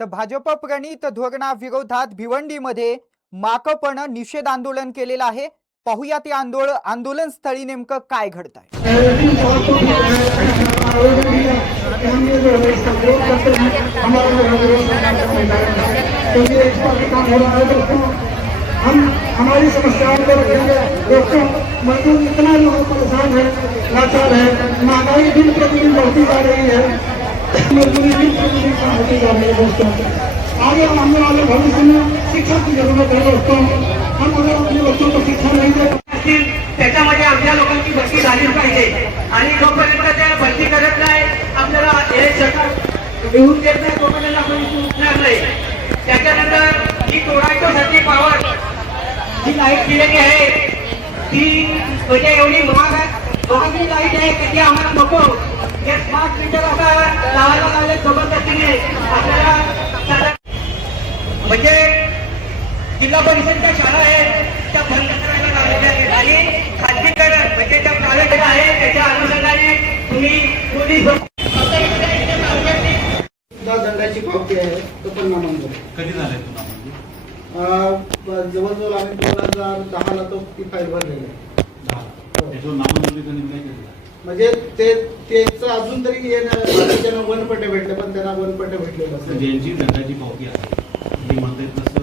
तर भाजप प्रणित धोरणाविरोधात भिवंडीमध्ये माकपण निषेध आंदोलन केलेलं आहे. पाहूया ते आंदोलन स्थळी नेमकं काय घडत आहे. हम हमारी समस्याओं को रखेंगे। दोस्तों, मजदूर इतना लोग परेशान है, लाचार है, महंगाई दिन प्रतिदिन बढ़ती जा रही है, मजदूरी दिन प्रतिदिन कम होती जा रही है। दोस्तों, आगे आने वाले भविष्य में शिक्षा की जरूरत है। दोस्तों, हम अगर अपने बच्चों को शिक्षा नहीं दे त्याच्यामध्ये आपल्या लोकांची भरती झाली पाहिजे आणि जोपर्यंत त्या भरती करत नाही आपल्याला हे सरकार लिहून देत नाही तोपर्यंत आपण उठणार नाही। त्याच्यानंतर ही तोडायच्यासाठी पावर जी लाईट दिलेली आहे ती म्हणजे एवढी महागडी लाईट आहे की ती आम्हाला नको। हे स्मार्ट मीटर आता लावायला लागले जबरदस्तीने आपल्याला म्हणजे जिल्हा परिषदच्या शाळा आहेत त्या बंद करायला लागलेल्या आहेत आणि खाजगीकरण म्हणजे त्या प्रायव्हेट आहे त्याच्या अनुषंगाने तुम्ही पोलीस दंडाची पावती आहे तो पण नामंजूर कधी झाले तुला जवळजवळ आम्ही 2010 ला तो ती फाईल भरलेली आहे। त्याच्यावर नामंजुरी कधी नाही केली म्हणजे त्याचं अजून तरी त्यांना वनपट्टे भेटले पण त्यांना वनपट्टे भेटले नसते। ज्यांची दंडाची पावती आहे ती म्हणतात तसं